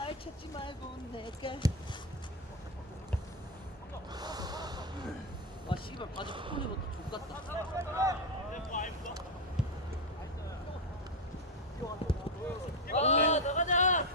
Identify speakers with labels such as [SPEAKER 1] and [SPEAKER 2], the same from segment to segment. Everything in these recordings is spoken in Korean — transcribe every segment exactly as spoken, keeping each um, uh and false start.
[SPEAKER 1] 날 찾지 말고 내가. 아 씨발 바지 푸른 입었다. 족같다. 아 나가자.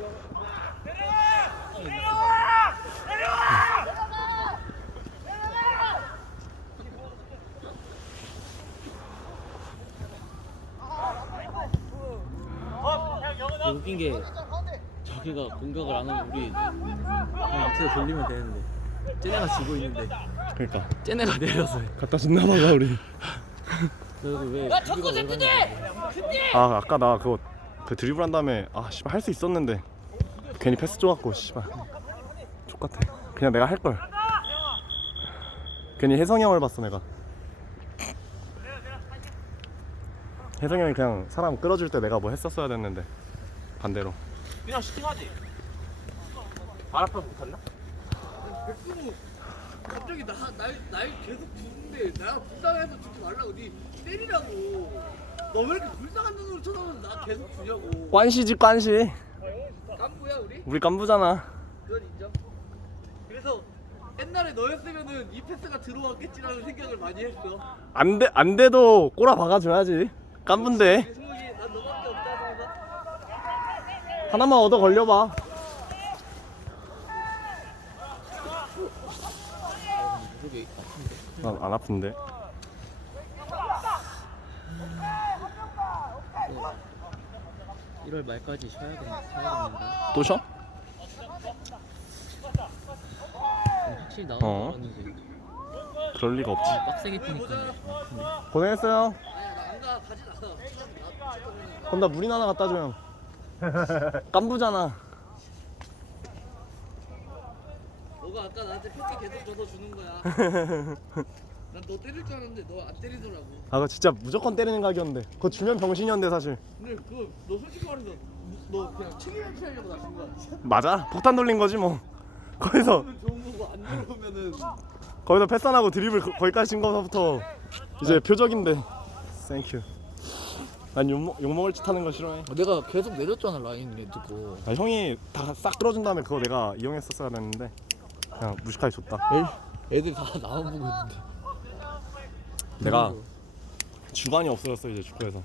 [SPEAKER 1] 웃긴 게 저기가 공격을 안 하면 우리 그냥 앞에서 돌리면 되는데 쟤네가 지고 있는데
[SPEAKER 2] 그러니까
[SPEAKER 1] 쟤네가 내려서 해.
[SPEAKER 2] 갖다 줬나 봐가 우리.
[SPEAKER 1] 그래서 왜 야 적고 세트디!
[SPEAKER 2] 아 아까 나 그거 그 드리블 한 다음에 아 씨발 할 수 있었는데 괜히 패스 줘갖고 씨발 족같아. 그냥 내가 할걸. 괜히 혜성이 형을 봤어 내가. 혜성이 형이 그냥 사람 끌어줄 때 내가 뭐 했었어야 됐는데 반대로.
[SPEAKER 3] 그냥 슈팅하지. 발 아파 못했나?
[SPEAKER 1] 백승우 갑자기 나날 계속 부는데 내가 불쌍해서 주지 말라고 니 때리라고. 너 왜 이렇게 불쌍한 눈으로 쳐다보면서 나 계속 주냐고.
[SPEAKER 2] 깐시지 깐시.
[SPEAKER 1] 깐부야 우리?
[SPEAKER 2] 우리 깐부잖아.
[SPEAKER 1] 그건 인정. 그래서 옛날에 너였으면은 이 패스가 들어왔겠지라는 생각을 많이 했어.
[SPEAKER 2] 안 돼 안 돼도 꼬라 박아줘야지. 깐부인데
[SPEAKER 1] 승욱이 난 너밖에 없다 생각.
[SPEAKER 2] 하나만 얻어 걸려봐.
[SPEAKER 1] 무릎이
[SPEAKER 2] 난 안 아픈데.
[SPEAKER 1] 일월 말까지 쉬어야겠네. 쉬어야겠는데.
[SPEAKER 2] 또 쉬어?
[SPEAKER 1] 확실히
[SPEAKER 2] 어.
[SPEAKER 1] 나왔는데.
[SPEAKER 2] 그럴 리가 없지.
[SPEAKER 1] 빡세게 뛰니까.
[SPEAKER 2] 고생했어요.
[SPEAKER 1] 아니야 나 안 가. 가진 않아.
[SPEAKER 2] 그럼 나 물이나 하나 갖다 줘요. 깐부잖아.
[SPEAKER 1] 너가 아까 나한테 패티 계속 줘서 주는 거야. 난 너 때릴 줄 알았는데 너 안 때리더라고.
[SPEAKER 2] 아 그거 진짜 무조건 때리는 각이었는데 그거 주면 병신이었는데 사실.
[SPEAKER 1] 근데 그거 너 솔직히 말해서 너 그냥 책임을 피하려고 나신 거야.
[SPEAKER 2] 맞아. 폭탄 돌린 거지 뭐. 거기서
[SPEAKER 1] 좋은 거고 안 들어오면은
[SPEAKER 2] 거기서 패스하고 드리블 거- 거기까지 친 거서부터 이제 표적인데. 땡큐. 난 욕, 욕먹을 짓 하는 거 싫어해.
[SPEAKER 1] 내가 계속 내렸잖아 라인 레드고.
[SPEAKER 2] 아, 형이 다 싹 끌어준 다음에 그거 내가 이용했었어야 됐는데 그냥 무식하게 줬다.
[SPEAKER 1] 애들 다 나만 보고 있는데.
[SPEAKER 2] 내가 주관이 없어졌어 이제 축구에서.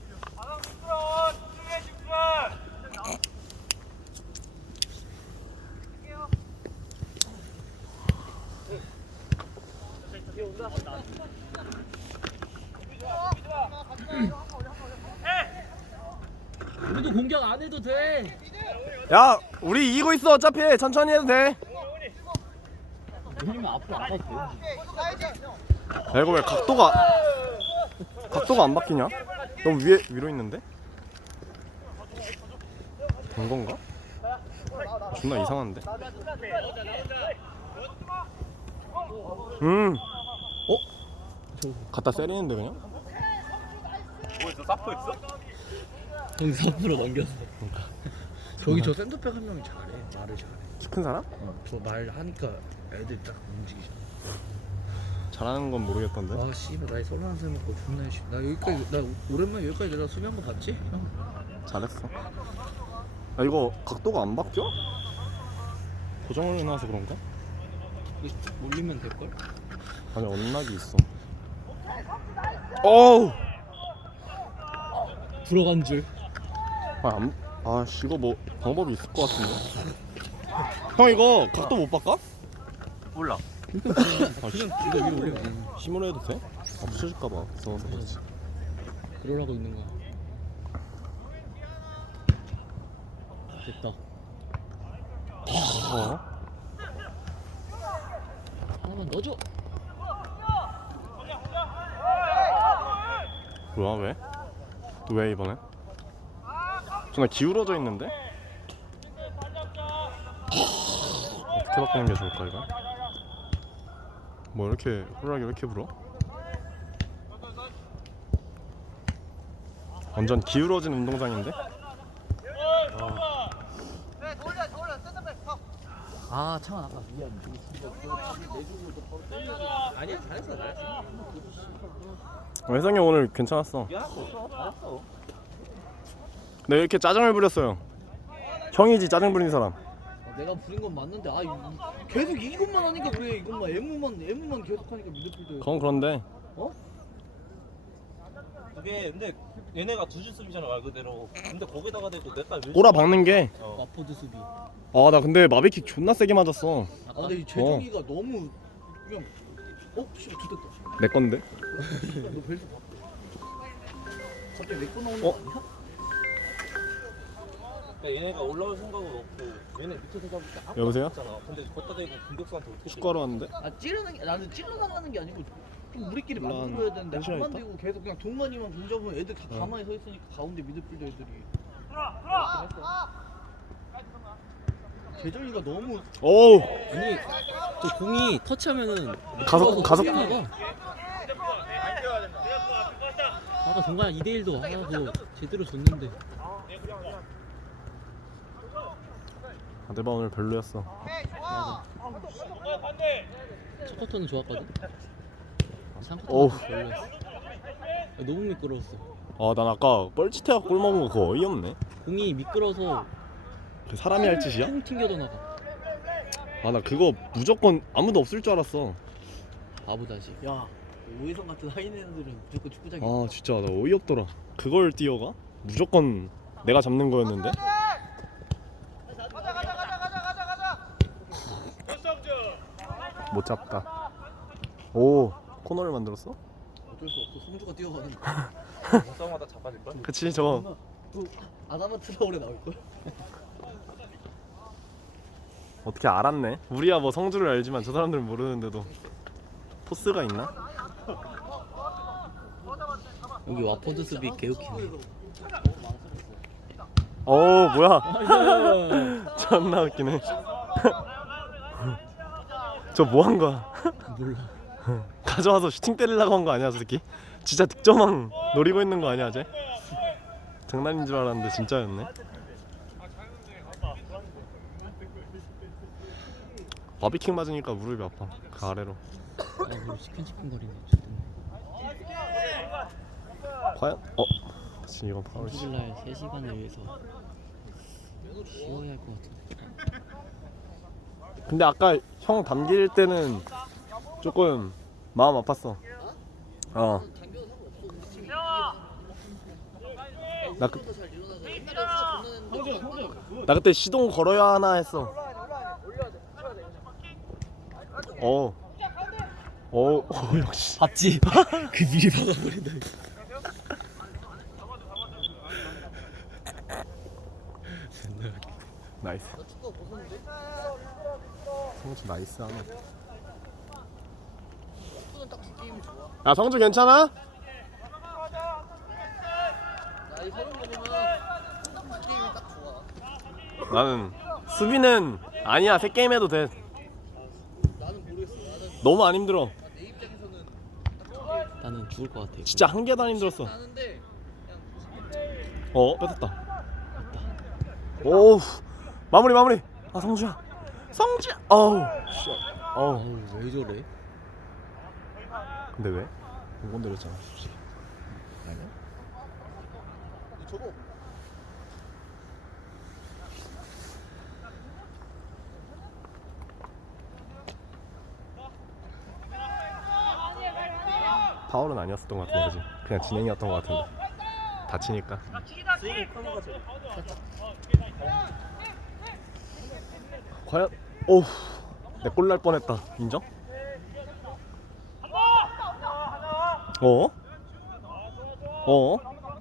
[SPEAKER 1] 우리도 공격 안 해도 돼.
[SPEAKER 2] 야 우리 이기고 있어. 어차피 천천히 해도 돼.
[SPEAKER 1] 흘리면 앞으로 안 가도 돼.
[SPEAKER 2] 야 이거 왜 각도가 각도가 안 바뀌냐? 너무 위에 위로 있는데? 된 건가? 존나 이상한데? 음. 어? 갖다 세리는데 그냥?
[SPEAKER 3] 뭐였어? 사포 있어?
[SPEAKER 1] 거기서 앞으로 넘겼어. 저기 저 센터백 한 명이 잘해. 말을 잘해.
[SPEAKER 2] 키 큰 사람?
[SPEAKER 1] 저 말 하니까 애들 딱 움직이잖아.
[SPEAKER 2] 잘하는 건 모르겠던데.
[SPEAKER 1] 아 씨발 나이 서른한 살 먹고 존나 씨. 나 여기까지 나 오랜만에 여기까지 내가 수비한 거 봤지? 형.
[SPEAKER 2] 잘했어. 야 이거 각도가 안 바뀌어? 고정을 해놔서 그런가?
[SPEAKER 1] 이거 올리면 될 걸?
[SPEAKER 2] 아니 언락이 있어. 어우.
[SPEAKER 1] 들어간 줄.
[SPEAKER 2] 아, 안, 아, 씨, 이거 뭐 방법이 있을 것 같은데. 형 이거 각도 못 바꿔?
[SPEAKER 3] 몰라.
[SPEAKER 1] 그냥
[SPEAKER 2] 아, 씨,
[SPEAKER 1] 이거 위로 올리면
[SPEAKER 2] 힘으로 해도 돼? 아, 부서질까봐 무서워서 그렇지.
[SPEAKER 1] 그러라고 있는 거야. 됐다.
[SPEAKER 2] 어?
[SPEAKER 1] 하나만 넣어줘.
[SPEAKER 2] 뭐야 왜? 또 왜 이번에? 존나 기울어져 있는데? 어떻게 바꾸는 게 좋을까 이거? 뭐 이렇게 호루라기 왜 이렇게 불어? 완전 기울어진 운동장인데?
[SPEAKER 1] 아 창아 아까 미안.
[SPEAKER 3] 아니야 잘했어 잘했어.
[SPEAKER 2] 어, 혜성이 오늘 괜찮았어.
[SPEAKER 3] 미안하고 잘했어.
[SPEAKER 2] 근데 왜 이렇게 짜증을 부렸어요? 형이지 짜증 부린 사람.
[SPEAKER 1] 내가 부린 건 맞는데 아 이- 계속 이것만 하니까 그래. 이것만 애무만 애무만 계속 하니까 미드필더.
[SPEAKER 2] 그건 그런데
[SPEAKER 1] 어?
[SPEAKER 3] 그게 근데 얘네가 두줄 수비잖아 말 그대로. 근데 거기다가 대고 내가 왜
[SPEAKER 2] 꼬라 박는 게
[SPEAKER 3] 어.
[SPEAKER 1] 와포드 수비.
[SPEAKER 2] 아 나 근데 마비킥 존나 세게 맞았어.
[SPEAKER 1] 아 근데 이 재정이가 너무 그냥 어? 씨발 죽겠다.
[SPEAKER 2] 내 건데.
[SPEAKER 1] 너 벨트 봐. 갑자기 내거 나오는
[SPEAKER 2] 어?
[SPEAKER 1] 거 아니야?
[SPEAKER 3] 그러니까 얘네가 올라올 생각은 없고 얘네 밑에서 잡을 때 아무것도
[SPEAKER 2] 여보세요?
[SPEAKER 3] 없잖아. 근데 걷다 대고 공격수한테 어떻게
[SPEAKER 2] 축구하러 왔는데.
[SPEAKER 1] 아 찌르는 게 나는 찌르 나가는 게 아니고 좀 우리끼리
[SPEAKER 2] 몰라,
[SPEAKER 1] 만들어야 되는데
[SPEAKER 2] 한 시간
[SPEAKER 1] 안
[SPEAKER 2] 있다?
[SPEAKER 1] 만들고 계속 그냥 동만이만 공 잡으면 애들 다
[SPEAKER 2] 어.
[SPEAKER 1] 가만히 서 있으니까 가운데 미드필더 애들이. 재정이가 너무
[SPEAKER 2] 오
[SPEAKER 4] 아니 그 공이 터치하면은
[SPEAKER 2] 가속 가속.
[SPEAKER 4] 나가. 아까 동간 이 대 일도 하나 더 제대로 줬는데
[SPEAKER 2] 아, 내방 오늘 별로였어.
[SPEAKER 4] 맞아. 첫 쿼터는 좋았거든. 삼
[SPEAKER 2] 어우.
[SPEAKER 4] 쿼터는 별로였어. 아, 너무 미끄러웠어.
[SPEAKER 2] 아 난 아까 뻘짓해가 골 먹은 거 그거 어이없네.
[SPEAKER 4] 공이 미끄러서
[SPEAKER 2] 그 사람이 할 짓이야?
[SPEAKER 4] 통 튕겨져 나가.
[SPEAKER 2] 아 나 그거 무조건 아무도 없을 줄 알았어.
[SPEAKER 4] 바보다시.
[SPEAKER 1] 야 오해성 같은 하인 애들은 무조건 축구장이야.
[SPEAKER 2] 아 진짜 나 어이없더라. 그걸 뛰어가? 무조건 내가 잡는 거였는데. 못 잡다. 오 코너를 만들었어?
[SPEAKER 1] 어쩔 수 없어. 성주가 뛰어가는 거.
[SPEAKER 3] 공싸움하다 잡아질 걸?
[SPEAKER 2] 그치 저거.
[SPEAKER 1] 그 아담한 트라우레 나올 걸?
[SPEAKER 2] 어떻게 알았네? 우리야 뭐 성주를 알지만 저 사람들은 모르는데도 포스가 있나?
[SPEAKER 4] 여기 와퍼드 수비 개웃기네.
[SPEAKER 2] 어 뭐야? 존나 웃기네. 저 뭐 한 거야?
[SPEAKER 4] 몰라.
[SPEAKER 2] 가져와서 슈팅 때리려고 한 거 아니야 저 새끼? 진짜 득점왕 노리고 있는 거 아니야 쟤? 장난인 줄 알았는데 진짜였네. 바비킹 맞으니까 무릎이 아파. 그 아래로.
[SPEAKER 4] 아 그리고 시큰시큰거리네.
[SPEAKER 2] 과연? 어? 지금 이건 파울이지.
[SPEAKER 4] 토요일날 세 시간을 위해서 쉬어야 할 것 같은데.
[SPEAKER 2] 근데 아까 형 담길 때는 조금 마음 아팠어. 어.
[SPEAKER 1] 당겨도 상관없어. 우리 팀이
[SPEAKER 2] 나, 그,
[SPEAKER 1] 이기보다 잘 일어나서 옛날에 화 존나 냈는데
[SPEAKER 2] 나 그때 시동 걸어야 하나 했어. 어. 어, 어 역시.
[SPEAKER 4] 봤지? 그 미리 박아버린다.
[SPEAKER 2] 나이스.
[SPEAKER 1] 나 축구가 벗었는데?
[SPEAKER 2] 성주 나이스 하네.
[SPEAKER 1] 축구는 딱 두 게임이 좋아.
[SPEAKER 2] 야 성주 괜찮아?
[SPEAKER 1] 나이 서른 먹으면 두 게임이 딱 좋아.
[SPEAKER 2] 나는 수비는 아니야. 세 게임 해도 돼.
[SPEAKER 1] 나는 모르겠어. 나는
[SPEAKER 2] 너무 안 힘들어.
[SPEAKER 1] 아, 내 입장에서는 딱 두 게임
[SPEAKER 4] 나는 죽을 것 같아.
[SPEAKER 2] 진짜 한 개도 안 힘들었어.
[SPEAKER 1] 나는데
[SPEAKER 2] 어 뺏었다. 오 마무리 마무리. 아 성주야. 성주야. 어우. 씨. 어우.
[SPEAKER 4] 아우 왜 저래?
[SPEAKER 2] 근데 왜? 못 건드렸잖아. 아니야?
[SPEAKER 1] 저거
[SPEAKER 2] 파울은 아니었었던 것 같은데, 그지? 그냥 진행이었던 것 같은데. 다치니까.
[SPEAKER 3] 스윙이 커져가지고.
[SPEAKER 2] 과연? 오우, 내 골 날 뻔했다. 인정? 어? 어?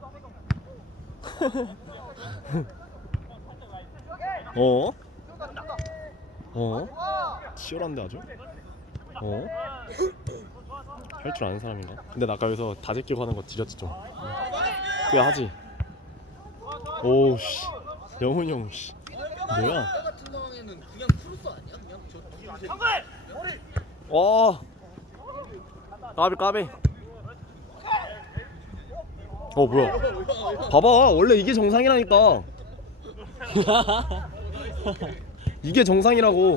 [SPEAKER 2] 어? 어? 치열한데 아주? 어? 할 줄 아는 사람인가? 근데 나 아까 여기서 다 제끼고 하는 거 지렸지 좀. 꽤 하지? 오우 씨 영훈이 형 씨 뭐야?
[SPEAKER 1] 때 같은 상황에는 그냥 크로스 아니야? 그냥 저 둘이
[SPEAKER 2] 와 까비 까비. 어 뭐야? 봐봐 원래 이게 정상이라니까. 이게 정상이라고.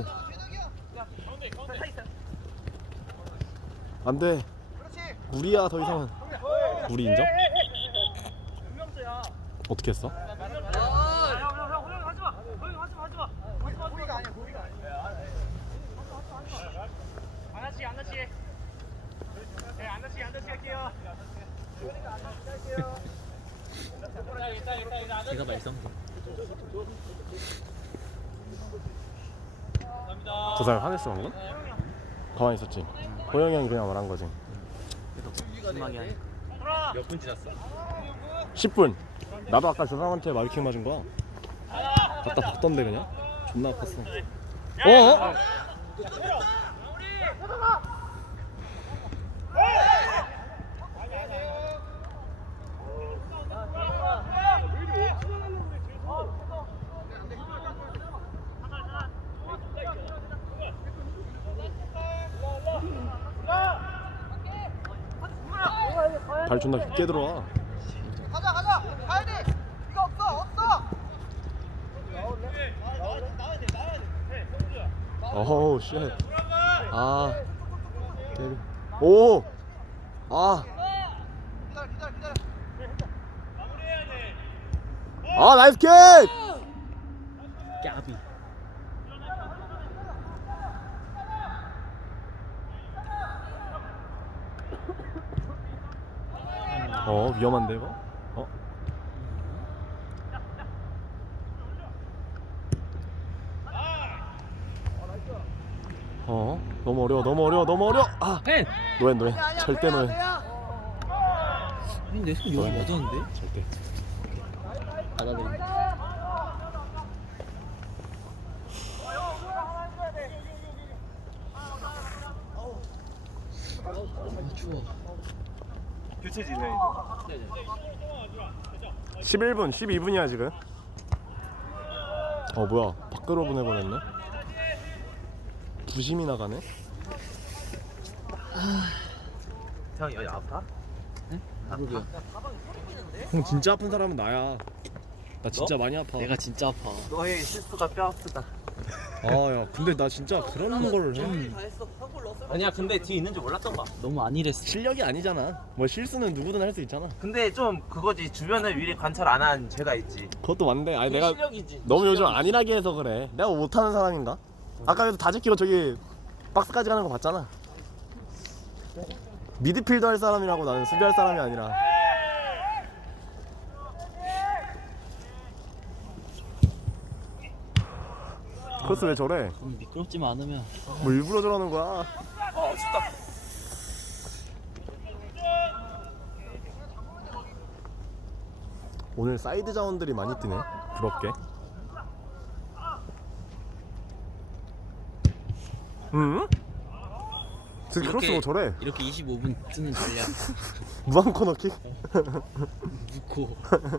[SPEAKER 2] 안돼. 무리야 더 이상은. 무리 인정? 어떻게 했어?
[SPEAKER 1] 아,
[SPEAKER 4] 제가 말썽.
[SPEAKER 2] 부산 화냈어 방금? 가만히 있었지. 호영이 형이 그냥 말한 거지.
[SPEAKER 4] 심하게 하네.
[SPEAKER 3] 몇 분 지났어?
[SPEAKER 2] 십 분. 나도 아까 저 사람한테 마비킹 맞은 거야. 갖다 박던데 그냥. 존나 아팠어. 어? 발 존나 깊게 들어와.
[SPEAKER 1] 가자 가자 가야 돼. 이거 없어 없어.
[SPEAKER 2] 어우 쉣. 아. 때리. 오. 아.
[SPEAKER 1] 기다려 기다려 기다려.
[SPEAKER 2] 아 나이스 킥.
[SPEAKER 4] 까비.
[SPEAKER 2] 어 위험한데 이거? 어? 어? 너무 어려워 너무 어려워 너무 어려워. 아
[SPEAKER 4] 펜.
[SPEAKER 2] 노엔 노엔 절대 노엔.
[SPEAKER 4] 내 손 여기 맞았는데?
[SPEAKER 2] 절대.
[SPEAKER 4] 받아들인다. 너무 추워.
[SPEAKER 3] 교체 진행이
[SPEAKER 2] 십일 분 십이 분이야 지금. 어 뭐야 밖으로 보내버렸네. 부심이 나가네.
[SPEAKER 3] 형 여기 아파?
[SPEAKER 4] 누구야?
[SPEAKER 2] 형 진짜 아픈 사람은 나야. 나 진짜 많이 아파.
[SPEAKER 4] 내가 진짜 아파.
[SPEAKER 3] 너의 실수가 뼈 아프다.
[SPEAKER 2] 아야 근데 나 진짜 그런 걸 해.
[SPEAKER 1] 다 했어. 한 골 넣었어.
[SPEAKER 3] 아니야 근데 뒤에 있는 줄 몰랐던 거야.
[SPEAKER 4] 너무 안일했어.
[SPEAKER 2] 실력이 아니잖아. 뭐 실수는 누구든 할 수 있잖아.
[SPEAKER 3] 근데 좀 그거지 주변을 미리 관찰 안 한 죄가 있지.
[SPEAKER 2] 그것도 맞는데 아니 내가
[SPEAKER 3] 실력이지.
[SPEAKER 2] 너무 요즘 안일하게 해서 그래. 내가 못하는 사람인가? 아까 그래서 다지키고 저기 박스까지 가는 거 봤잖아. 미드필더 할 사람이라고 나는 수비할 사람이 아니라. 크로스 왜 저래?
[SPEAKER 4] 좀 미끄럽지만 않으면.
[SPEAKER 2] 뭐 일부러 저러는 거야?
[SPEAKER 3] 어 춥다.
[SPEAKER 2] 오늘 사이드 자원들이 많이 뛰네. 부럽게. 응? 저기 크로스 뭐 저래?
[SPEAKER 4] 이렇게 이십오 분 뜨는 전략.
[SPEAKER 2] 무한 코너킥?
[SPEAKER 4] 묻고.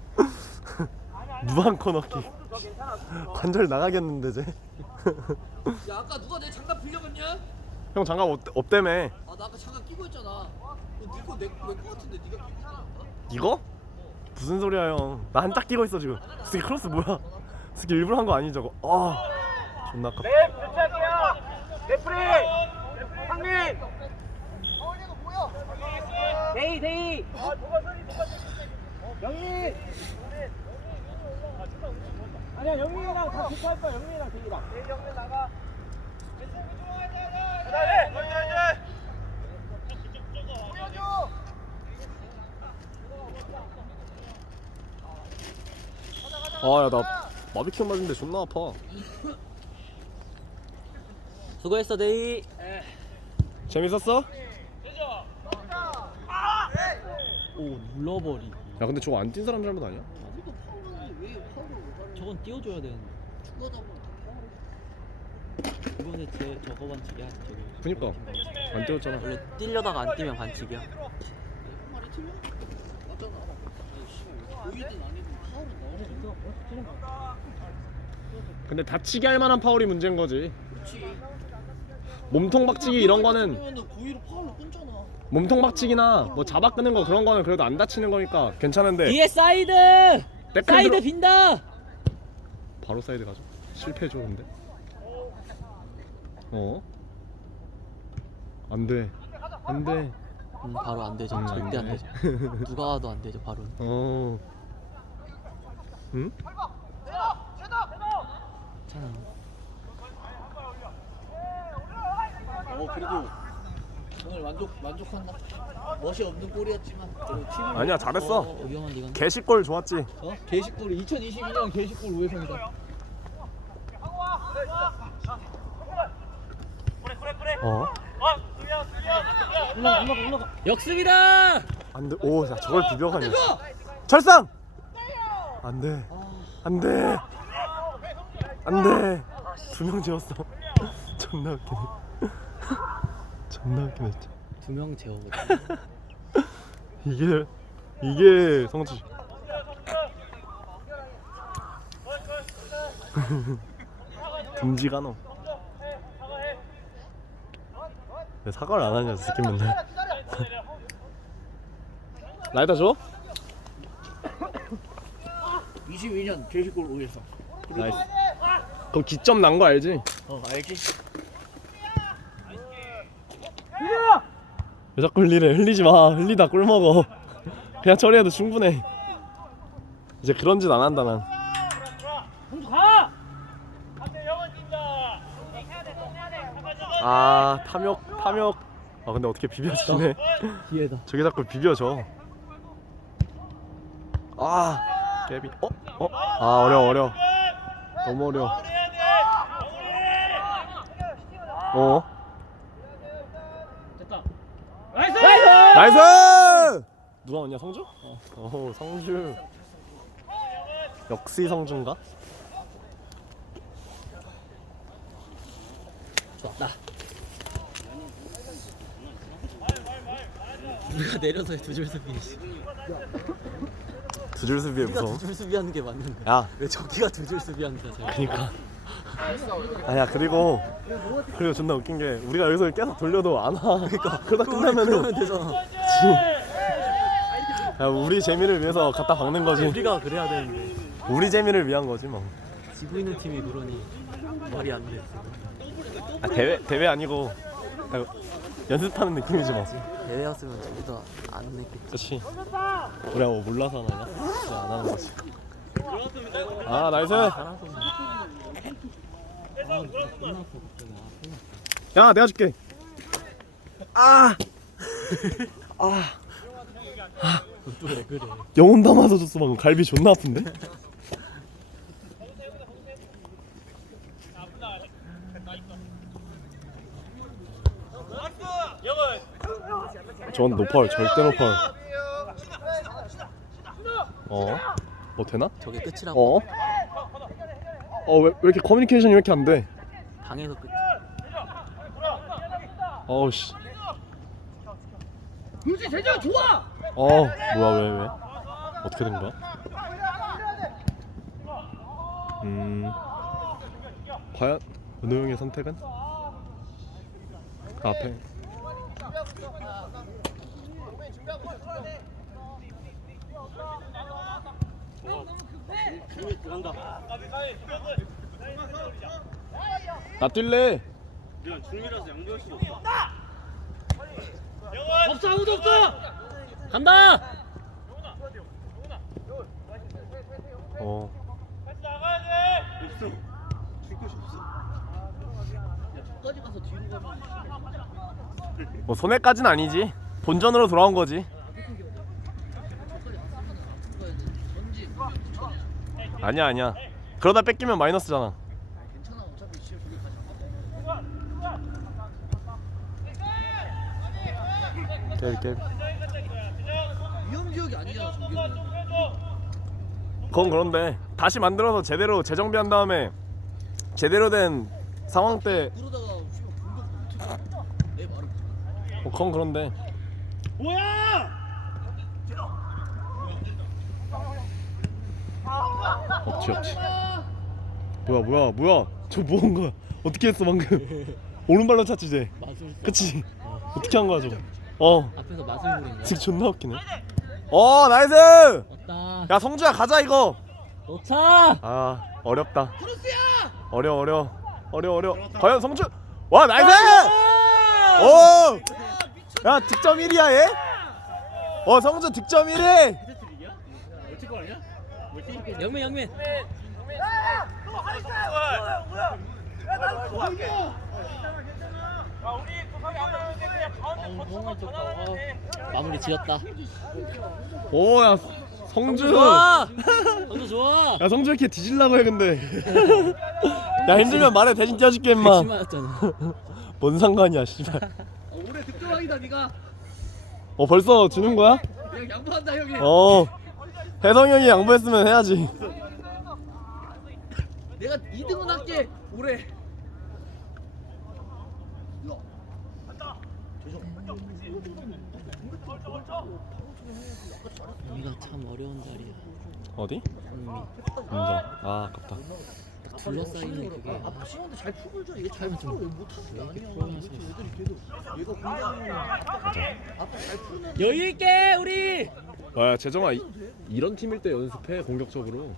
[SPEAKER 2] 무한 코너킥. 관절 나가겠는데 쟤.
[SPEAKER 1] 야 아까 누가 내 장갑 빌려갔냐?
[SPEAKER 2] 형 장갑 없, 없다며.
[SPEAKER 1] 아 나 아까 장갑 끼고 있잖아. 니거 내거 같은데 니가 끼고 있잖아.
[SPEAKER 2] 이거? 무슨 소리야 형. 나 한 짝 끼고 있어 지금. 스키 크로스 뭐야? 스키 일부러 한 거 아니 저거. 아 존나 아깝다.
[SPEAKER 3] 네 부착이야. 레프리. 황민.
[SPEAKER 1] 어울리는 거 보여.
[SPEAKER 3] 데이 데이. 영민. 아니야 영민이랑 다 교체할 거야. 영민이랑 데이랑. 데이 영민 나가. 그다음에
[SPEAKER 1] 보여줘.
[SPEAKER 2] 아야 나 마비큐 맞은데 존나 아파.
[SPEAKER 4] 수고했어 데이.
[SPEAKER 2] 재밌었어?
[SPEAKER 4] 오 눌러버리.
[SPEAKER 2] 야 근데 저거 안 뛴 사람 잘못 아니야?
[SPEAKER 1] 우리도 파울하는데 왜 파울을 못하냐?
[SPEAKER 4] 저건 띄워줘야 되는데.
[SPEAKER 1] 중간하고
[SPEAKER 4] 이번에 제 저거 반칙이야. 저기.
[SPEAKER 2] 그니까 안 뛰었잖아.
[SPEAKER 4] 원래 뛰려다가 안 뛰면 반칙이야.
[SPEAKER 1] 한 말이 틀려? 맞잖아. 아니 씨발 보이든 아니든 파울은 나오는
[SPEAKER 2] 근데 다치게 할 만한 파울이 문제인 거지.
[SPEAKER 1] 그렇지.
[SPEAKER 2] 몸통 박치기 이런 거는
[SPEAKER 1] 그러면은 고의로 파울로 끊잖아.
[SPEAKER 2] 몸통 박치기나 뭐 잡아 끄는 거 그런 거는 그래도 안 다치는 거니까 괜찮은데.
[SPEAKER 4] 뒤에 사이드.
[SPEAKER 2] 태클
[SPEAKER 4] 사이드
[SPEAKER 2] 들어-
[SPEAKER 4] 빈다.
[SPEAKER 2] 바로 사이드 가죠. 실패 좋은데. 어? 안 돼. 안 돼.
[SPEAKER 4] 음, 바로 안 되죠.
[SPEAKER 2] 음,
[SPEAKER 4] 절대 안
[SPEAKER 2] 안
[SPEAKER 4] 되죠. 누가 와도 안 되죠. 바로.
[SPEAKER 2] 어. 응?
[SPEAKER 4] 괜찮아.
[SPEAKER 1] 어 그래도 오늘 만족 만족한다. 멋이 없는 골이었지만 그래도 팀을
[SPEAKER 2] 아니야 잘했어.
[SPEAKER 1] 어,
[SPEAKER 4] 위험한데 이건.
[SPEAKER 2] 개식골 좋았지.
[SPEAKER 1] 어? 게시골 이천이십이 년 게시골 우회성이다.
[SPEAKER 2] 어?
[SPEAKER 4] 올라가 올라가 올라가. 역습이다.
[SPEAKER 2] 안돼. 오, 야 저걸 비벼가냐. 철상. 안돼. 안돼. 안돼. 두 명 지웠어. 존나 웃기네. 존나 웃기네 진짜.
[SPEAKER 4] 두 명 재워거든.
[SPEAKER 2] 이게 이게 성주. 듬지가 너. 왜 사과를 안 하냐 새끼 맨날. 라이다 줘?
[SPEAKER 1] 이십이 년 게시골 우회성.
[SPEAKER 2] 나이스. 그럼 기점 난 거 알지?
[SPEAKER 1] 어 알지?
[SPEAKER 2] 왜 자꾸 흘리래? 흘리지 마. 흘리다 꿀 먹어. 그냥 처리해도 충분해. 이제 그런 짓 안 한다 난. 아 탐욕 탐욕. 아 근데 어떻게 비벼지네.
[SPEAKER 4] 기회다.
[SPEAKER 2] 저게 자꾸 비벼져. 아 깨비. 어? 어? 아 어려워 어려워. 너무 어려워. 어?
[SPEAKER 4] 됐다.
[SPEAKER 2] 나이스! 누가 왔냐 성주? 어. 어 성주. 역시 성주인가?
[SPEAKER 4] 좋았다. 우리가 내려서 두 줄 수비.
[SPEAKER 2] 두 줄 수비에
[SPEAKER 4] 우리가
[SPEAKER 2] 무서워.
[SPEAKER 4] 두 줄 수비하는 게 맞는 거야.
[SPEAKER 2] 야
[SPEAKER 4] 왜 저기가 두 줄 수비하는데 저.
[SPEAKER 2] 그니까. 아야 그리고 그리고 존나 웃긴 게 우리가 여기서 계속 돌려도 안 와. 그러니까 그러다 끝나면은
[SPEAKER 4] 그러면 되잖아.
[SPEAKER 2] 야 우리 재미를 위해서 갖다 박는 거지.
[SPEAKER 4] 우리가 그래야 되는데.
[SPEAKER 2] 우리 재미를 위한 거지 뭐.
[SPEAKER 4] 지고 있는 팀이 그러니 말이 안 됐어.
[SPEAKER 2] 아, 대회 대회 아니고 그냥 연습하는 느낌이지 뭐.
[SPEAKER 4] 대회였으면 저기도 안 했겠지.
[SPEAKER 2] 그렇지. 우리가 뭐 몰라서 하나? 그냥 안 하는 거지. 아 나이스.
[SPEAKER 4] 잘하고 있네. 아, 끝났어. 끝났어.
[SPEAKER 2] 야 내가 줄게. 아. 아.
[SPEAKER 4] 또 왜 그래?
[SPEAKER 2] 영혼 담아서 줬어 방금. 갈비 존나 아픈데? 저건 노파울 절대 노파울. 어? 뭐 되나?
[SPEAKER 4] 저게 끝이라고.
[SPEAKER 2] 어? 어 왜 왜 이렇게 커뮤니케이션이 왜 이렇게 안 돼?
[SPEAKER 4] 방에서 끝.
[SPEAKER 2] 어우 씨.
[SPEAKER 1] 그렇지 대장 좋아.
[SPEAKER 2] 어 뭐야 왜 왜? 어떻게 된 거야? 음 과연 은호 형의 선택은? 그 앞에 나 뛸래.
[SPEAKER 4] 없어 아무도 없어. 간다.
[SPEAKER 2] 어.
[SPEAKER 1] 끝까지 가서 뒤로 가면
[SPEAKER 2] 뭐 손해까진 아니지. 본전으로 돌아온 거지.
[SPEAKER 1] 전진.
[SPEAKER 2] 아니야 아니야. 그러다 뺏기면 마이너스잖아.
[SPEAKER 1] 괜찮아 어차피 지금 저기 가자.
[SPEAKER 2] 깨비 깨비.
[SPEAKER 1] 위험 지역이 아니잖아 저기는.
[SPEAKER 2] 그건 그런데 다시 만들어서 제대로 재정비한 다음에 제대로 된 상황 때
[SPEAKER 1] 그러다가 씨발 공격 어떻게 내 말은
[SPEAKER 2] 어, 그건 그런데 없지 없지. 뭐야 뭐야 뭐야 저 뭐 한 거야? 어떻게 했어 방금? 오른발로 찼지 이제.
[SPEAKER 4] 마술.
[SPEAKER 2] 그치? 어떻게 한 거야 저거? 어
[SPEAKER 4] 앞에서 마술 부린 거야.
[SPEAKER 2] 지금 존나 웃기네. 어 나이스.
[SPEAKER 4] 왔다.
[SPEAKER 2] 야 성주야 가자 이거.
[SPEAKER 4] 놓자.
[SPEAKER 2] 아 어렵다.
[SPEAKER 1] 크로스야.
[SPEAKER 2] 어려 어려 어려 어려. 과연 성주. 와 나이스. 오. 야 득점 일 위야 얘. 어 성주 득점 일 위.
[SPEAKER 1] 멀티골 아니야?
[SPEAKER 4] 영민 영민.
[SPEAKER 3] 아, 우리 구석이 안 나오는데 그냥 가운데
[SPEAKER 4] 너무 많이 쳤다. 아, 마무리 지었다.
[SPEAKER 2] 오야 성주.
[SPEAKER 4] 좋아. 성주 좋아.
[SPEAKER 2] 야 성주 이렇게 뒤질라고 해 근데. 야 힘들면 말해 대신 뛰어줄게 임마.
[SPEAKER 4] 백신 맞았잖아.
[SPEAKER 2] 뭔 상관이야 씨발.
[SPEAKER 1] 어, 올해 득점왕이다 네가.
[SPEAKER 2] 어 벌써 주는 거야?
[SPEAKER 1] 그냥 양보한다 형이.
[SPEAKER 2] 어. 혜성이 형이 양보했으면 해야지.
[SPEAKER 1] 내가 이 등은 할게 올해.
[SPEAKER 4] 우리가 참 어려운 자리야.
[SPEAKER 2] 어디?
[SPEAKER 4] 상미.
[SPEAKER 2] 인정. 아 아깝다.
[SPEAKER 4] 딱 둘러싸이는 그게. 아,
[SPEAKER 1] 아빠 시간도 잘 풀고 있잖아. 얘
[SPEAKER 4] 차이면
[SPEAKER 1] 잘
[SPEAKER 4] 좀-
[SPEAKER 1] 풀어 왜 못하는 게
[SPEAKER 4] 왜
[SPEAKER 1] 아니야.
[SPEAKER 4] 이렇게 풀어놔서
[SPEAKER 1] 요즘 애들이 계속 얘가 공부하면 아빠 아빠 잘 푸는.
[SPEAKER 4] 여유 있게 우리.
[SPEAKER 2] 와 재정아 이, 이런 팀일 때 연습해 공격적으로.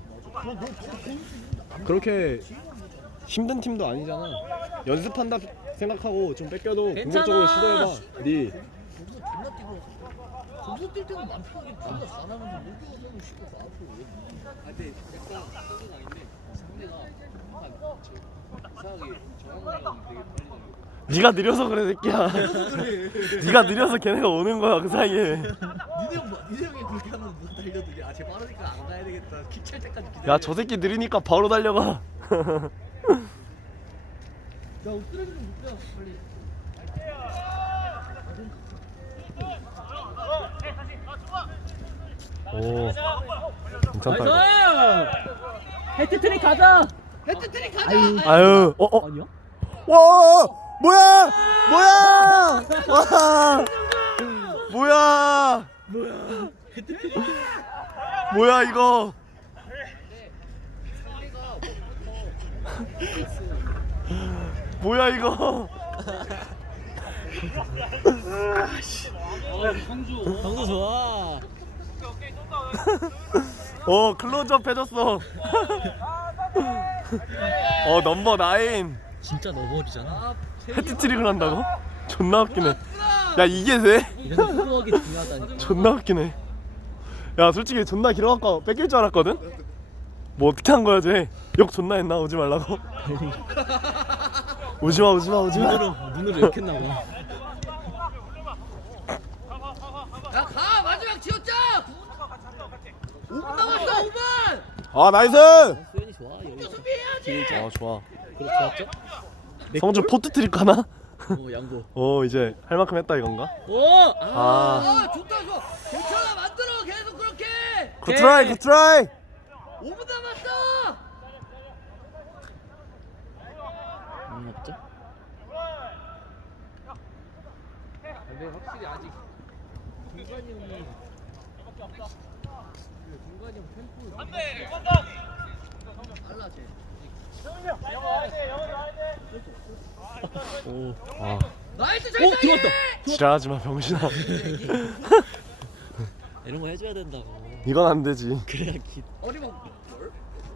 [SPEAKER 2] 그렇게 힘든 팀도 아니잖아. 연습한다 생각하고 좀 뺏겨도
[SPEAKER 4] 괜찮아.
[SPEAKER 2] 공격적으로 시도해봐. 네.
[SPEAKER 1] 거기서 존나 뛰고 거기서 뛸 때는 맘 편하게 존나 잘하면서 목욕하고 싶고 앞으로 왜? 아 근데 약간 상대가 아닌데 상대가 약간 저 이상하게 정확하게 되게 빨리 달려.
[SPEAKER 2] 네가 느려서 그래 새끼야. 네가 느려서 걔네가 오는 거야 그 사이에.
[SPEAKER 1] 니네 형 뭐, 니네 형이 그렇게 하면 누가 달려도 아쟤 빠르니까 안 가야 되겠다. 킥찰 때까지 기다려.
[SPEAKER 2] 야 저 새끼 느리니까 바로 달려가.
[SPEAKER 1] 야 엎드려지 좀 못해 빨리.
[SPEAKER 2] 오 괜찮다 이거.
[SPEAKER 4] 나이스. 헤트트릭 가자.
[SPEAKER 1] 헤트트릭 가자.
[SPEAKER 4] 아유.
[SPEAKER 2] 아유 어 어.
[SPEAKER 4] 아니야?
[SPEAKER 2] 와 뭐야 뭐야 와 뭐야
[SPEAKER 1] 뭐야? 헤트트릭.
[SPEAKER 2] 뭐야 이거. 뭐야 이거.
[SPEAKER 4] 성주. 성주 좋아.
[SPEAKER 2] 어 클로즈업 해줬어. 어 넘버 나인
[SPEAKER 4] 진짜 넣어버리잖아.
[SPEAKER 2] 헤트트릭을 한다고? 존나 웃기네. 야 이게 돼?
[SPEAKER 4] 이래서 후보하기 중요하다니까.
[SPEAKER 2] 존나 웃기네. 야 솔직히 존나 길어갖고 뺏길 줄 알았거든? 뭐 어떻게 한 거야 쟤? 욕 존나 했나? 오지 말라고? 오지마 오지마 오지마.
[SPEAKER 4] 눈으로 눈으로 이렇게 했나 봐.
[SPEAKER 1] 야가 마지막 지었자. 오 분 남았어 오 분.
[SPEAKER 2] 아 나이스.
[SPEAKER 4] 수현이 좋아. 여기.
[SPEAKER 1] 수비해야지.
[SPEAKER 2] 아 좋아.
[SPEAKER 4] 그렇게 좋았죠?
[SPEAKER 2] 성주 포트트릭 가나?
[SPEAKER 4] 어 양보.
[SPEAKER 2] 어 이제 할 만큼 했다 이건가?
[SPEAKER 4] 오. 아.
[SPEAKER 2] 아
[SPEAKER 1] 아 좋다 좋아. 괜찮아 만들어 계속 그렇게.
[SPEAKER 2] 굿트라이 굿트라이.
[SPEAKER 1] 오 분 남았어.
[SPEAKER 4] 음 없죠?
[SPEAKER 1] 근데 확실히 아직 중간이 형이 중간이 형 템포 안돼 달라 쟤.
[SPEAKER 4] 오.
[SPEAKER 2] 아
[SPEAKER 1] 나이스
[SPEAKER 4] 오
[SPEAKER 1] 잘
[SPEAKER 4] 들어왔다.
[SPEAKER 2] 지랄하지마 병신아.
[SPEAKER 4] 이런 거 해줘야 된다고.
[SPEAKER 2] 이건 안 되지.
[SPEAKER 4] 그래야 기.
[SPEAKER 1] 어리먹 뭘?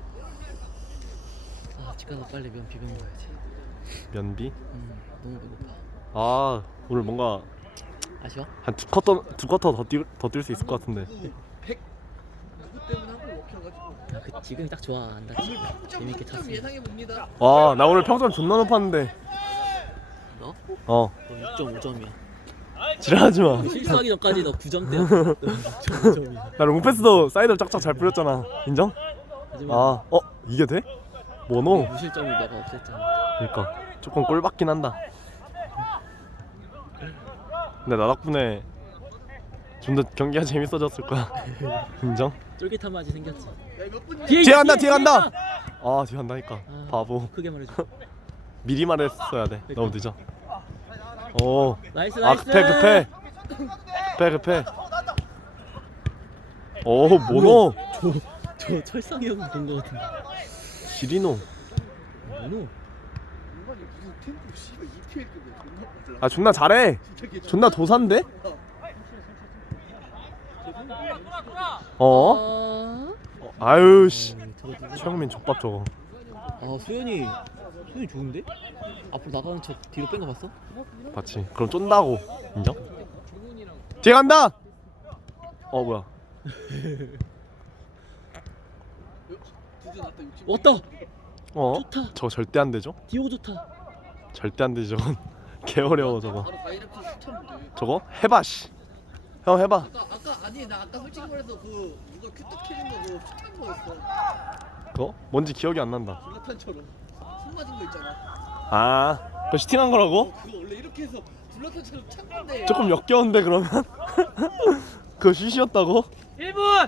[SPEAKER 4] 아 집 가서 빨리 면 비벼 먹어야지.
[SPEAKER 2] 면비?
[SPEAKER 4] 음 너무 배고파.
[SPEAKER 2] 아 오늘 뭔가
[SPEAKER 4] 아쉬워?
[SPEAKER 2] 한 두 쿼터 두 쿼터 더뛸더뛸 수 있을 것 같은데.
[SPEAKER 1] 백 누구 때문에 한번 먹혀가지고
[SPEAKER 4] 아, 그 지금이 딱 좋아. 안 다치. 재밌게
[SPEAKER 1] 점
[SPEAKER 4] 찼어.
[SPEAKER 1] 예상해 봅니다.
[SPEAKER 2] 와 나 오늘 평점 존나 높았는데.
[SPEAKER 4] 너?
[SPEAKER 2] 어
[SPEAKER 4] 너 육 점 오 점이야.
[SPEAKER 2] 지랄하지마.
[SPEAKER 4] 실수하기 전까지 너 구 점대야. 너 육 점 오 점이야.
[SPEAKER 2] 나 롱패스도 사이드 짝짝 잘 뿌렸잖아. 인정?
[SPEAKER 4] 하지만
[SPEAKER 2] 아 어 이게 돼? 뭐노?
[SPEAKER 4] 무실점을 너가 없앴잖아.
[SPEAKER 2] 그러니까 조금 꼴받긴 한다. 근데 나 덕분에 좀 더 경기가 재밌어졌을 거야. 인정?
[SPEAKER 4] 쫄깃한 맛이 생겼지.
[SPEAKER 1] 야몇 분?
[SPEAKER 4] 뒤에
[SPEAKER 2] 뒤에
[SPEAKER 4] 있다,
[SPEAKER 2] 간다
[SPEAKER 4] 뒤에
[SPEAKER 2] 뒤에 간다.
[SPEAKER 4] 있다!
[SPEAKER 2] 아 뒤에 간다니까.
[SPEAKER 4] 아,
[SPEAKER 2] 바보.
[SPEAKER 4] 크게 말해줘.
[SPEAKER 2] 미리 말했어야 돼. 너무 늦어. 오.
[SPEAKER 4] 나이스
[SPEAKER 2] 아
[SPEAKER 4] 나이스.
[SPEAKER 2] 급해 급해. 급해 급해. 오 모노.
[SPEAKER 4] 저, 저 철상이 형 본 거 같은데.
[SPEAKER 2] 지리노.
[SPEAKER 4] 뭐노?
[SPEAKER 1] 인간이 무슨 템포 씨가 이피엘급에 존나 빨라.
[SPEAKER 2] 아 존나 잘해.
[SPEAKER 1] 진짜 걔
[SPEAKER 2] 존나 도산데? 어?
[SPEAKER 4] 아.
[SPEAKER 2] 아유 씨.
[SPEAKER 4] 음, 저거 누구야?
[SPEAKER 2] 최영민 족밥 저거.
[SPEAKER 4] 아 수현이 수현이 좋은데? 앞으로 나가는 척 뒤로 뺀 거 봤어?
[SPEAKER 2] 봤지. 그럼 쫀다고. 인정? 뒤에 간다. 어 뭐야?
[SPEAKER 1] 두개 났다 육십.
[SPEAKER 4] 왔다.
[SPEAKER 2] 어?
[SPEAKER 4] 좋다.
[SPEAKER 2] 저거 절대 안 되죠?
[SPEAKER 4] 디오 좋다.
[SPEAKER 2] 절대 안 되지 저건. 개 어려워 저거.
[SPEAKER 1] 바로 다이렉트 슈트하면 돼.
[SPEAKER 2] 저거 해봐 씨. 형 해봐.
[SPEAKER 1] 아까 아까 아니 나 아까 솔직히 말해서 그 누가 큐딱 캐는 거 그거 슈트한 거였어.
[SPEAKER 2] 그거? 뭔지 기억이 안 난다.
[SPEAKER 1] 블라탄처럼 손 맞은 거 있잖아.
[SPEAKER 2] 아, 그 슈팅한 거라고?
[SPEAKER 1] 어, 그거 원래 이렇게 해서 블라탄처럼 찬 건데.
[SPEAKER 2] 조금 역겨운데 그러면? 그거 슛이었다고?
[SPEAKER 4] 일 분.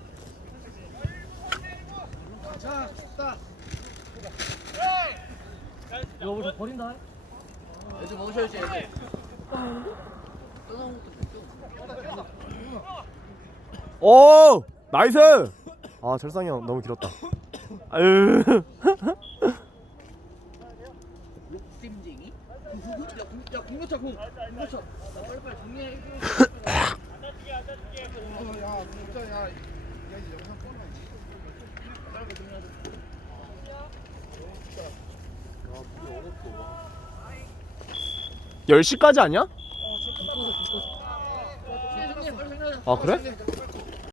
[SPEAKER 1] 자, 춥다.
[SPEAKER 4] 이거 우리 다 버린다.
[SPEAKER 1] 애들 먹으셔야지 애들. 떠나는 것도 못
[SPEAKER 2] 오! 나이스! 아 철상이 형 너무 길었다. 아유.
[SPEAKER 1] 록팀쟁이? 야, 공, 야, 공격차 공. 공격차. 나 빨리빨리 정리해. 어, 야, 진짜 야. 야, 이제 영상 꺼놔야지. 빨리 정리하자. 야, 그게 어렵다.
[SPEAKER 2] 열 시까지 아니야?
[SPEAKER 1] 빨리 정리해, 빨리 정리하자.
[SPEAKER 2] 아, 그래?
[SPEAKER 1] 빨리 정리해.